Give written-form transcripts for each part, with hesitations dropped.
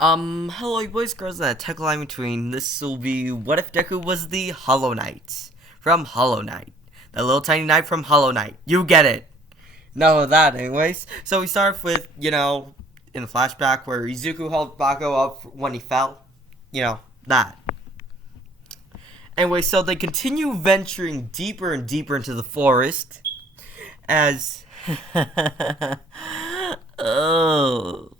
Hello you boys, girls, that tech line between. This will be what if Deku was the Hollow Knight from Hollow Knight. The little tiny knight from Hollow Knight. You get it. None of that anyways. So we start with, in a flashback where Izuku held Bago up when he fell. That. Anyway, so they continue venturing deeper and deeper into the forest as oh.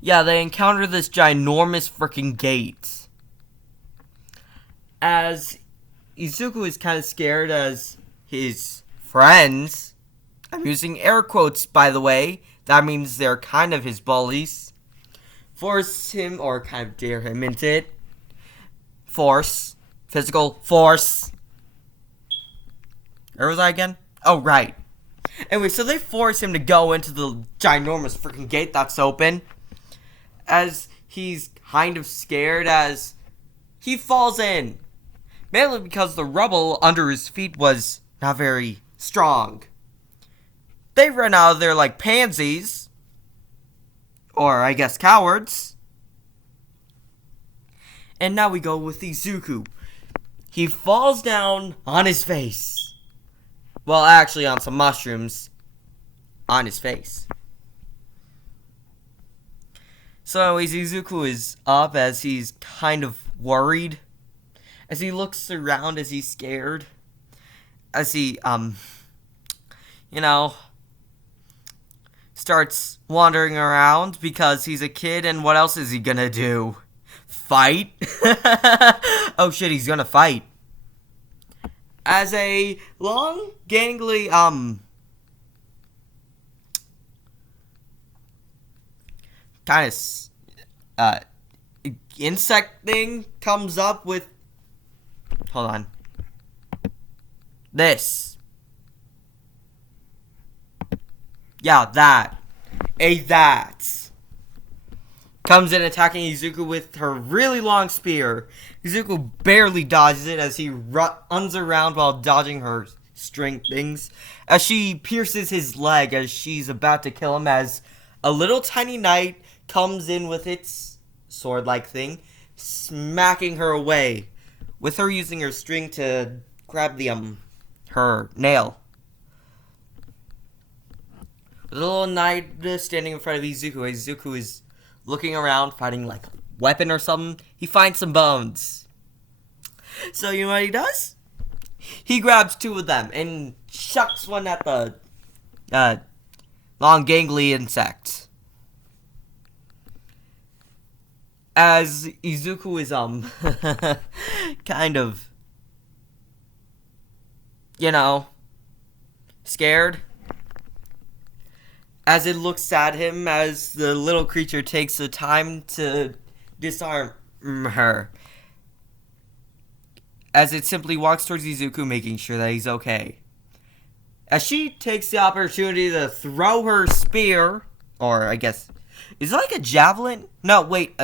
Yeah, they encounter this ginormous freaking gate. As Izuku is kind of scared as his friends, I'm using air quotes by the way, that means they're kind of his bullies, force him, or kind of dare him into it. Force. Physical force. Where was I again? Oh, right. Anyway, so they force him to go into the ginormous freaking gate that's open. As he's kind of scared as he falls in. Mainly because the rubble under his feet was not very strong. They run out of there like pansies. Or I guess cowards. And now we go with Izuku. He falls down on his face. Well, actually on some mushrooms on his face. So Izuku is up as he's kind of worried. As he looks around as he's scared. As he, starts wandering around because he's a kid and what else is he gonna do? Fight? Oh shit, he's gonna fight. As a long, gangly, kind of insect thing comes up with, hold on, this, yeah, that comes in attacking Izuku with her really long spear. Izuku barely dodges it as he runs around while dodging her string things as she pierces his leg as she's about to kill him, as a little tiny knight comes in with its sword-like thing, smacking her away, with her using her string to grab the, her nail. The little knight standing in front of Izuku. Izuku is looking around, fighting like a weapon or something. He finds some bones. So you know what he does? He grabs two of them and chucks one at the, long gangly insect. As Izuku is, kind of, scared. As it looks at him as the little creature takes the time to disarm her. As it simply walks towards Izuku, making sure that he's okay. As she takes the opportunity to throw her spear, or I guess, is it like a javelin? No, wait,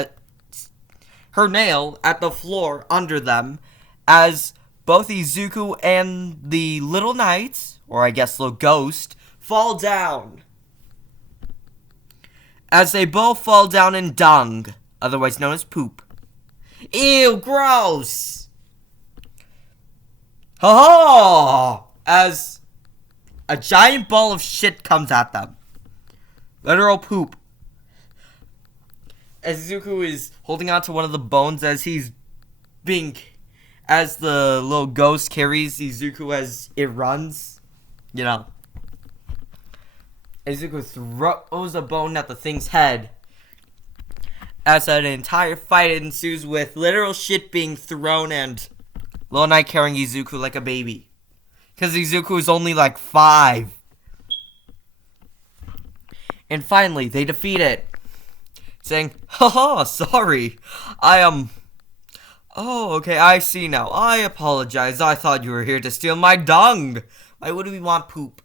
her nail at the floor under them, as both Izuku and the little knight, or I guess little ghost, fall down. As they both fall down in dung, otherwise known as poop. Ew, gross! Ha-ha! As a giant ball of shit comes at them. Literal poop. As Izuku is holding on to one of the bones as the little ghost carries Izuku as it runs. Izuku throws a bone at the thing's head. As an entire fight ensues with literal shit being thrown and Little Knight carrying Izuku like a baby. Because Izuku is only like 5. And finally, they defeat it. Saying, haha, sorry. Oh, okay, I see now. I apologize. I thought you were here to steal my dung. Why would we want poop?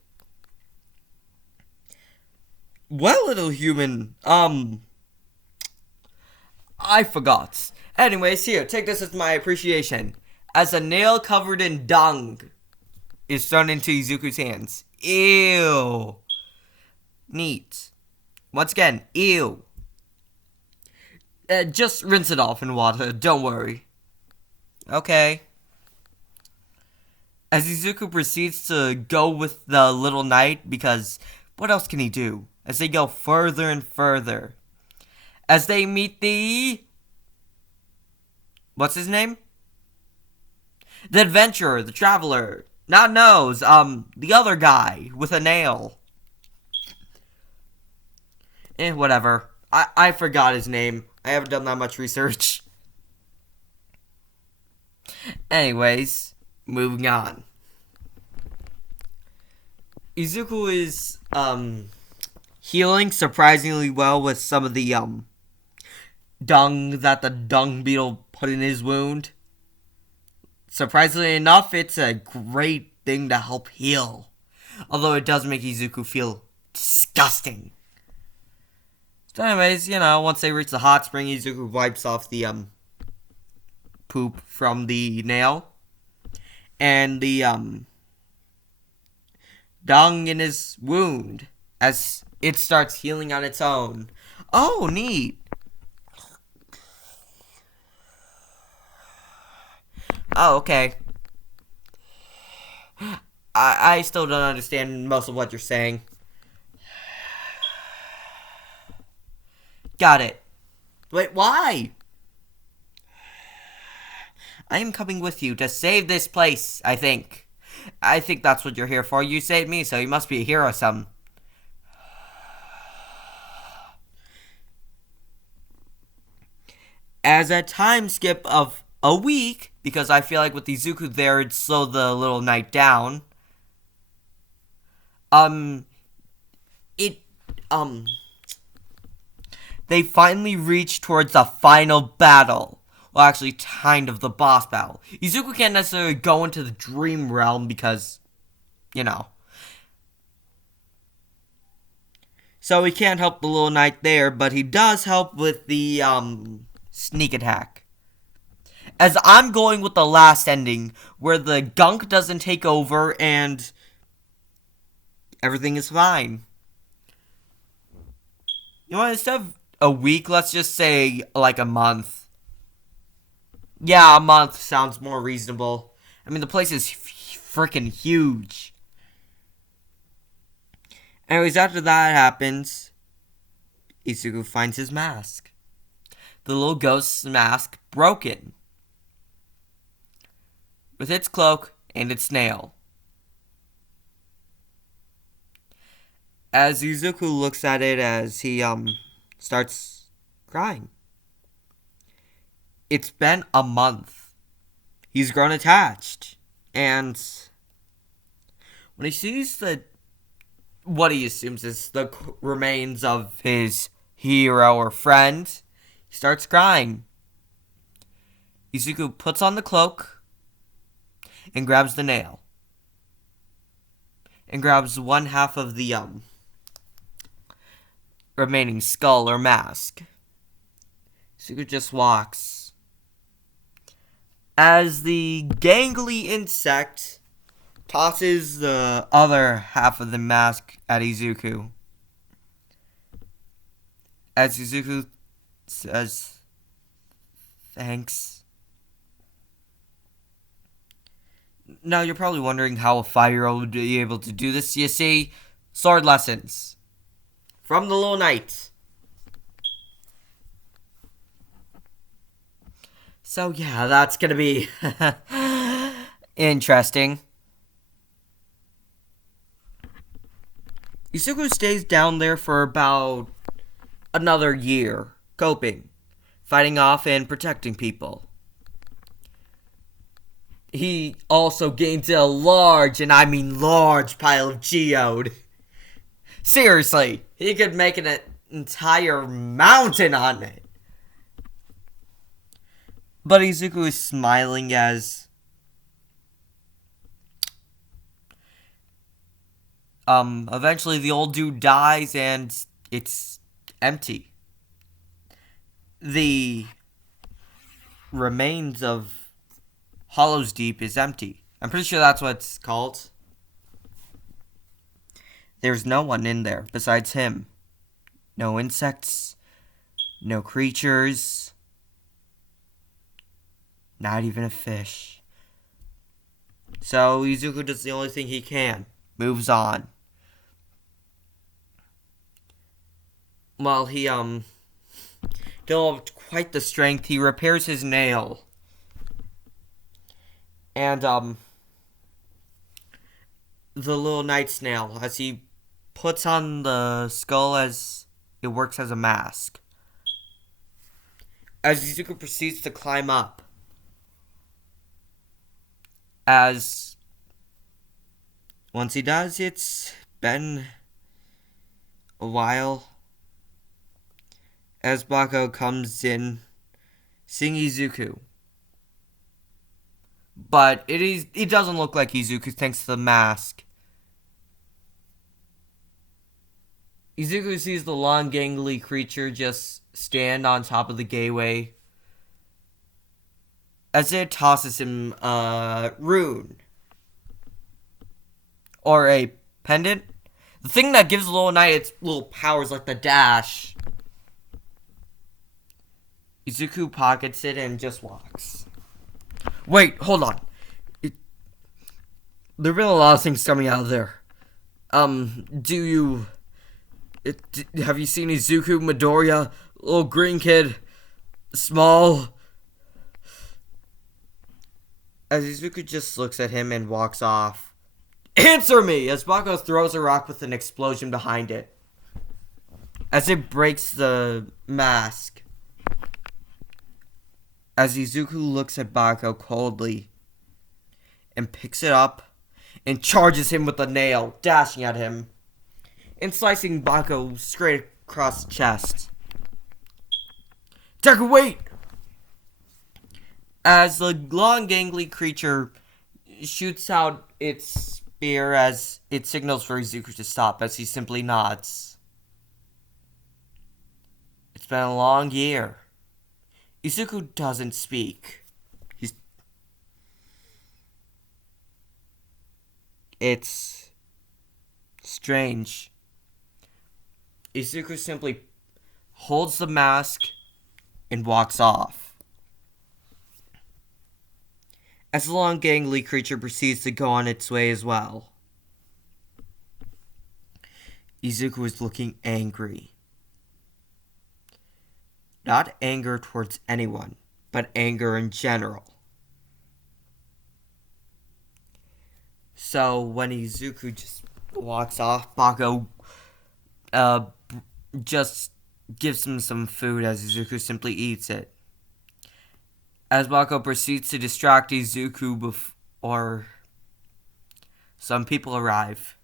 Well, little human, I forgot. Anyways, here, take this as my appreciation. As a nail covered in dung is thrown into Izuku's hands. Ew. Neat. Once again, ew. Just rinse it off in water, don't worry. Okay. As Izuku proceeds to go with the little knight, because what else can he do? As they go further and further. As they meet the... What's his name? The adventurer, the traveler. Not nose, the other guy with a nail. Whatever. I forgot his name. I haven't done that much research. Anyways, moving on. Izuku is, healing surprisingly well with some of the, dung that the dung beetle put in his wound. Surprisingly enough, it's a great thing to help heal. Although it does make Izuku feel disgusting. So anyways, once they reach the hot spring, Izuku wipes off the, poop from the nail. And the, dung in his wound as it starts healing on its own. Oh, neat. Oh, okay. I still don't understand most of what you're saying. Got it. Wait, why? I am coming with you to save this place, I think. I think that's what you're here for. You saved me, so you must be a hero, some. As a time skip of a week, because I feel like with Izuku there, it slowed the little knight down. They finally reach towards the final battle. Well, actually, kind of the boss battle. Izuku can't necessarily go into the dream realm because, So he can't help the little knight there, but he does help with the, sneak attack. As I'm going with the last ending, where the gunk doesn't take over and everything is fine. Instead of a week, let's just say, like, a month. Yeah, a month sounds more reasonable. I mean, the place is freaking huge. Anyways, after that happens, Izuku finds his mask. The little ghost's mask broken. With its cloak and its nail. As Izuku looks at it as he, starts crying. It's been a month. He's grown attached. And when he sees what he assumes is the remains of his hero or friend, he starts crying. Izuku puts on the cloak and grabs the nail. And grabs one half of the, remaining skull or mask. Izuku just walks. As the gangly insect tosses the other half of the mask at Izuku. As Izuku says, thanks. Now you're probably wondering how a 5-year-old would be able to do this. You see, sword lessons. From the little knight. So yeah, that's gonna be interesting. Izuku stays down there for about another year, coping, fighting off and protecting people. He also gains a large, and I mean large, pile of geode. Seriously, he could make an entire mountain on it. But Izuku is smiling as eventually the old dude dies and it's empty. The remains of Hollow's Deep is empty. I'm pretty sure that's what it's called. There's no one in there besides him. No insects. No creatures. Not even a fish. So Izuku does the only thing he can. Moves on. While he developed quite the strength, he repairs his nail. And the little night snail, as he puts on the skull as it works as a mask. As Izuku proceeds to climb up. As once he does, it's been a while. As Bako comes in, seeing Izuku. But it doesn't look like Izuku thanks to the mask. Izuku sees the long, gangly creature just stand on top of the gateway as it tosses him a rune. Or a pendant. The thing that gives the little knight its little powers like the dash. Izuku pockets it and just walks. Wait, hold on. There have been a lot of things coming out of there. Have you seen Izuku, Midoriya, little green kid, small? As Izuku just looks at him and walks off. Answer me! As Bako throws a rock with an explosion behind it. As it breaks the mask. As Izuku looks at Bako coldly. And picks it up. And charges him with a nail, dashing at him. And slicing Bako straight across the chest. Deku, wait! As the long gangly creature shoots out its spear as it signals for Izuku to stop, as he simply nods. It's been a long year. Izuku doesn't speak. It's strange. Izuku simply holds the mask and walks off. As the long gangly creature proceeds to go on its way as well. Izuku is looking angry. Not anger towards anyone, but anger in general. So when Izuku just walks off, Bako just gives him some food as Izuku simply eats it. As Bako proceeds to distract Izuku before some people arrive.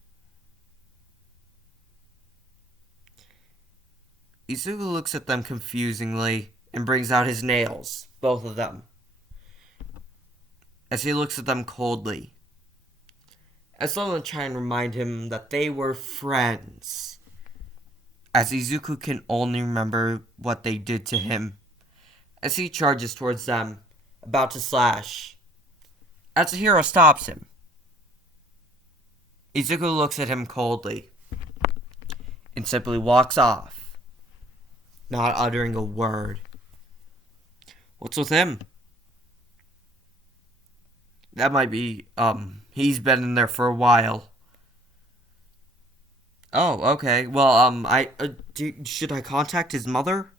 Izuku looks at them confusingly and brings out his nails, both of them. As he looks at them coldly. As someone trying to remind him that they were friends. As Izuku can only remember what they did to him. As he charges towards them, about to slash. As the hero stops him. Izuku looks at him coldly. And simply walks off. Not uttering a word. What's with him? That might be, he's been in there for a while. Oh, okay. Well, should I contact his mother?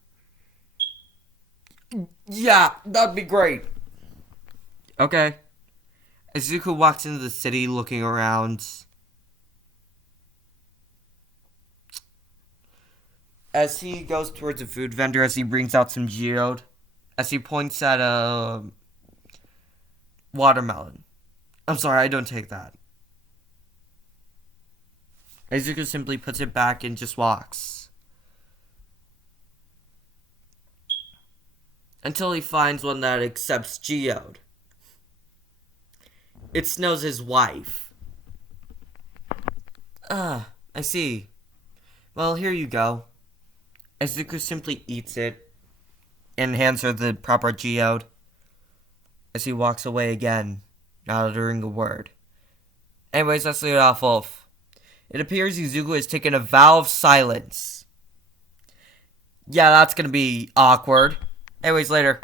Yeah, that'd be great. Okay. Izuku walks into the city looking around. As he goes towards a food vendor, as he brings out some geode. As he points at a watermelon. I'm sorry, I don't take that. Izuku simply puts it back and just walks. Until he finds one that accepts geode. It Snow's his wife. I see. Well, here you go. Izuku simply eats it and hands her the proper geode as he walks away again, not uttering a word. Anyways, let's leave it off, Wolf. It appears Izuku has taken a vow of silence. Yeah, that's gonna be awkward. Anyways, later.